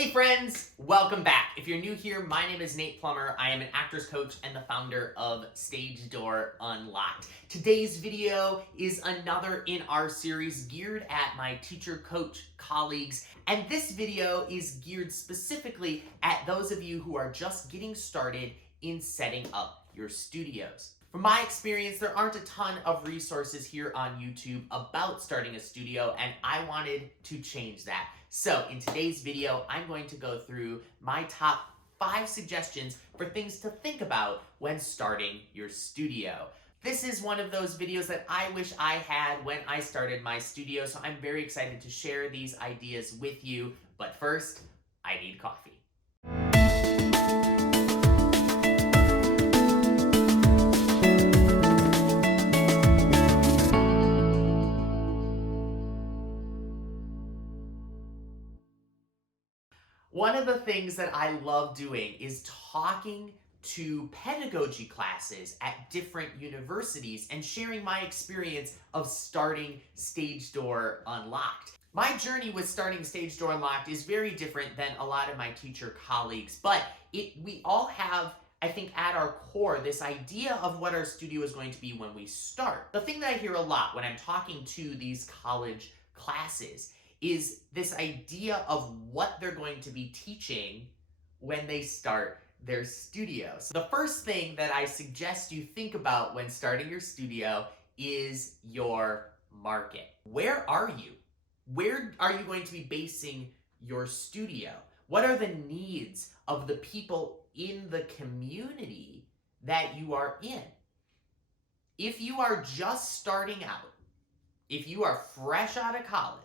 Hey friends, welcome back. If you're new here, my name is Nate Plummer. I am an actor's coach and the founder of Stage Door Unlocked. Today's video is another in our series geared at my teacher, coach, colleagues, and this video is geared specifically at those of you who are just getting started in setting up your studios. From my experience, there aren't a ton of resources here on YouTube about starting a studio, and I wanted to change that. So in today's video, I'm going to go through my top 5 suggestions for things to think about when starting your studio. This is one of those videos that I wish I had when I started my studio, so I'm very excited to share these ideas with you. But first, I need coffee. One of the things that I love doing is talking to pedagogy classes at different universities and sharing my experience of starting Stage Door Unlocked. My journey with starting Stage Door Unlocked is very different than a lot of my teacher colleagues, but we all have, I think, at our core, this idea of what our studio is going to be when we start. The thing that I hear a lot when I'm talking to these college classes is this idea of what they're going to be teaching when they start their studio. So the first thing that I suggest you think about when starting your studio is your market. Where are you? Where are you going to be basing your studio? What are the needs of the people in the community that you are in? If you are just starting out, if you are fresh out of college,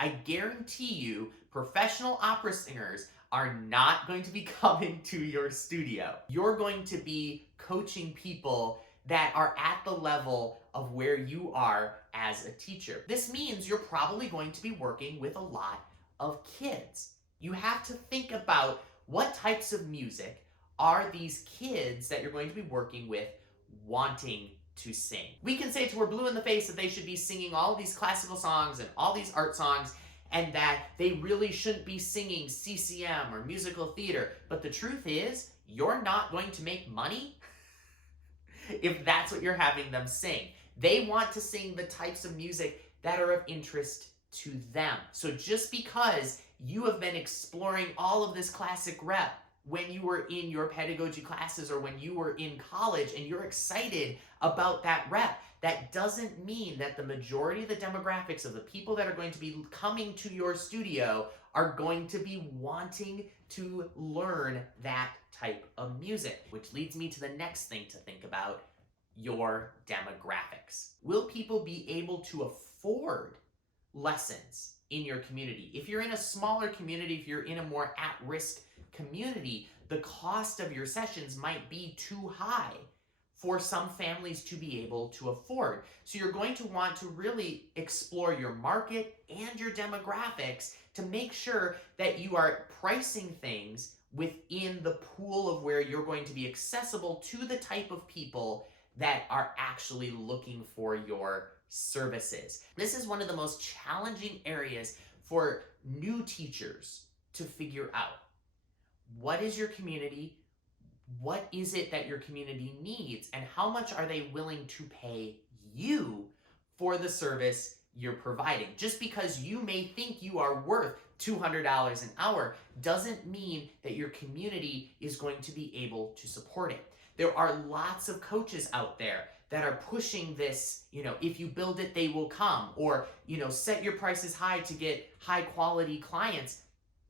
I guarantee you professional opera singers are not going to be coming to your studio. You're going to be coaching people that are at the level of where you are as a teacher. This means you're probably going to be working with a lot of kids. You have to think about what types of music are these kids that you're going to be working with wanting to sing. We can say till we're blue in the face that they should be singing all these classical songs and all these art songs, and that they really shouldn't be singing CCM or musical theater. But the truth is, you're not going to make money if that's what you're having them sing. They want to sing the types of music that are of interest to them. So just because you have been exploring all of this classic rep when you were in your pedagogy classes or when you were in college and you're excited about that rep, that doesn't mean that the majority of the demographics of the people that are going to be coming to your studio are going to be wanting to learn that type of music. Which leads me to the next thing to think about, your demographics. Will people be able to afford lessons in your community? If you're in a smaller community, if you're in a more at-risk community, the cost of your sessions might be too high for some families to be able to afford. So you're going to want to really explore your market and your demographics to make sure that you are pricing things within the pool of where you're going to be accessible to the type of people that are actually looking for your services. This is one of the most challenging areas for new teachers to figure out. What is your community? What is it that your community needs? And how much are they willing to pay you for the service you're providing? Just because you may think you are worth $200 an hour doesn't mean that your community is going to be able to support it. There are lots of coaches out there that are pushing this, if you build it, they will come, or, set your prices high to get high quality clients.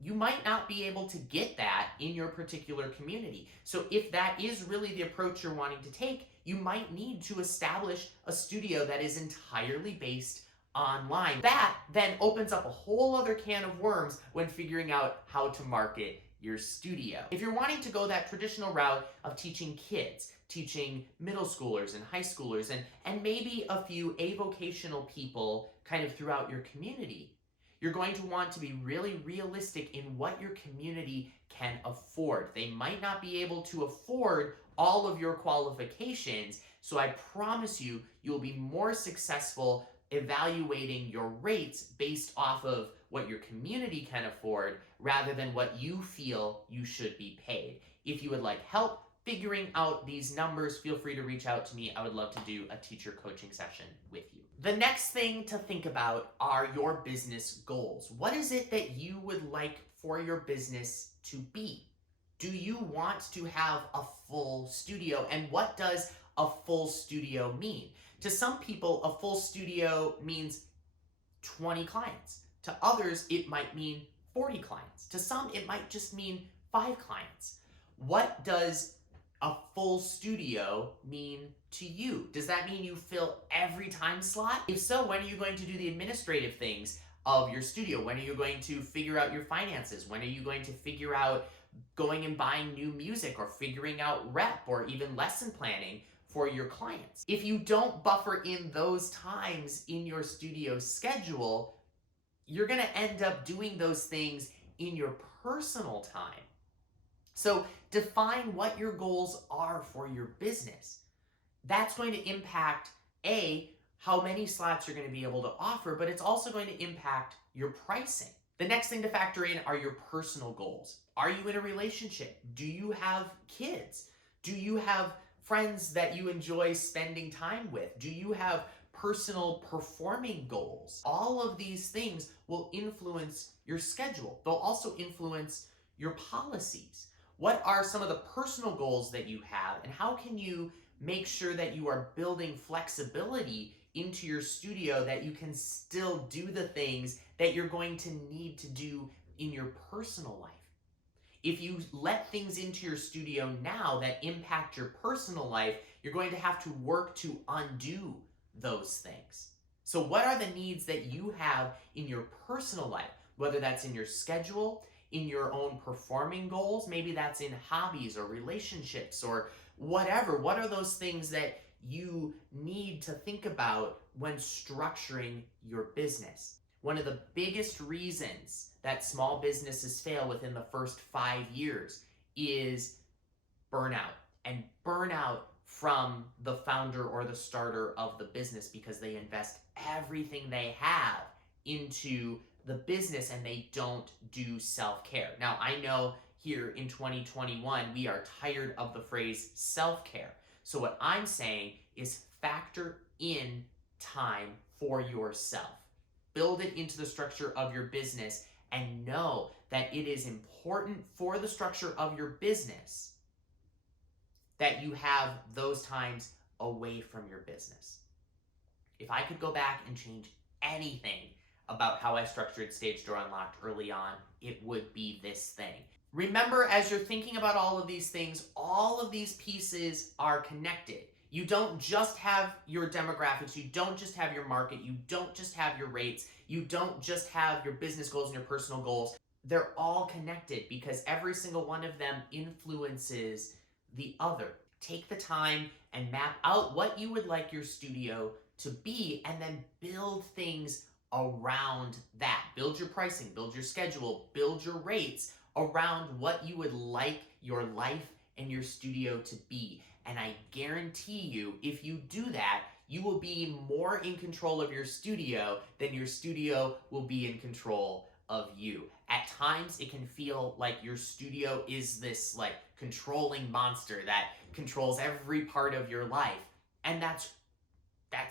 You might not be able to get that in your particular community. So if that is really the approach you're wanting to take, you might need to establish a studio that is entirely based online. That then opens up a whole other can of worms when figuring out how to market your studio. If you're wanting to go that traditional route of teaching kids, teaching middle schoolers and high schoolers, and maybe a few avocational people kind of throughout your community, you're going to want to be really realistic in what your community can afford. They might not be able to afford all of your qualifications, so I promise you, you'll be more successful evaluating your rates based off of what your community can afford rather than what you feel you should be paid. If you would like help figuring out these numbers, feel free to reach out to me. I would love to do a teacher coaching session with you. The next thing to think about are your business goals. What is it that you would like for your business to be? Do you want to have a full studio? And what does a full studio mean? To some people, a full studio means 20 clients. To others, it might mean 40 clients. To some, it might just mean 5 clients. What does a full studio mean to you? Does that mean you fill every time slot? If so, when are you going to do the administrative things of your studio? When are you going to figure out your finances? When are you going to figure out going and buying new music or figuring out rep or even lesson planning for your clients? If you don't buffer in those times in your studio schedule, you're going to end up doing those things in your personal time. So define what your goals are for your business. That's going to impact, A, how many slots you're going to be able to offer, but it's also going to impact your pricing. The next thing to factor in are your personal goals. Are you in a relationship? Do you have kids? Do you have friends that you enjoy spending time with? Do you have personal performing goals? All of these things will influence your schedule. They'll also influence your policies. What are some of the personal goals that you have, and how can you make sure that you are building flexibility into your studio that you can still do the things that you're going to need to do in your personal life? If you let things into your studio now that impact your personal life, you're going to have to work to undo those things. So what are the needs that you have in your personal life? Whether that's in your schedule, in your own performing goals, maybe that's in hobbies or relationships or whatever. What are those things that you need to think about when structuring your business? One of the biggest reasons that small businesses fail within the first 5 years is burnout, and burnout from the founder or the starter of the business because they invest everything they have into the business and they don't do self-care. Now, I know here in 2021, we are tired of the phrase self-care. So what I'm saying is factor in time for yourself. Build it into the structure of your business and know that it is important for the structure of your business that you have those times away from your business. If I could go back and change anything about how I structured Stage Door Unlocked early on, it would be this thing. Remember, as you're thinking about all of these things, all of these pieces are connected. You don't just have your demographics, you don't just have your market, you don't just have your rates, you don't just have your business goals and your personal goals. They're all connected because every single one of them influences the other. Take the time and map out what you would like your studio to be and then build things around that. Build your pricing, build your schedule, build your rates around what you would like your life and your studio to be. And I guarantee you, if you do that, you will be more in control of your studio than your studio will be in control of you. At times, it can feel like your studio is this like controlling monster that controls every part of your life. And that's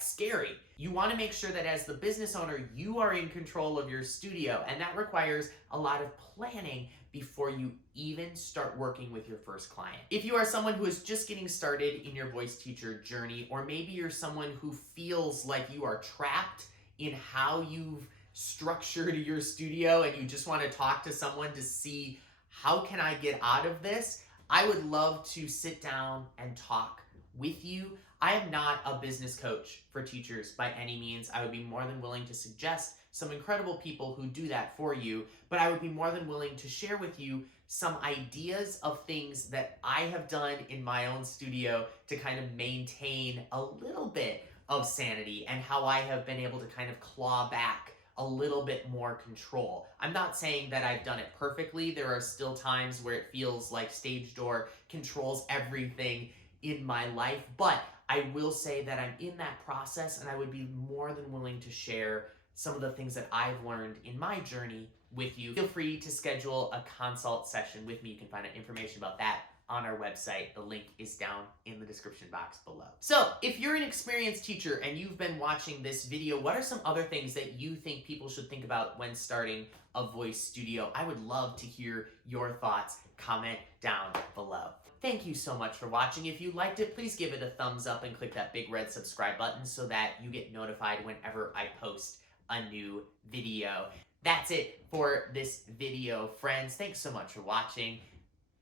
scary. You want to make sure that as the business owner, you are in control of your studio, and that requires a lot of planning before you even start working with your first client. If you are someone who is just getting started in your voice teacher journey, or maybe you're someone who feels like you are trapped in how you've structured your studio and you just want to talk to someone to see how can I get out of this, I would love to sit down and talk with you. I am not a business coach for teachers by any means. I would be more than willing to suggest some incredible people who do that for you, but I would be more than willing to share with you some ideas of things that I have done in my own studio to kind of maintain a little bit of sanity and how I have been able to kind of claw back a little bit more control. I'm not saying that I've done it perfectly. There are still times where it feels like Stage Door controls everything in my life, but I will say that I'm in that process and I would be more than willing to share some of the things that I've learned in my journey with you, feel free to schedule a consult session with me. You can find out information about that on our website. The link is down in the description box below. So if you're an experienced teacher and you've been watching this video, what are some other things that you think people should think about when starting a voice studio? I would love to hear your thoughts. Comment down below. Thank you so much for watching. If you liked it, please give it a thumbs up and click that big red subscribe button so that you get notified whenever I post a new video. That's it for this video, friends. Thanks so much for watching.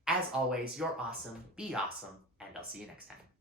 As always, you're awesome, be awesome, and I'll see you next time.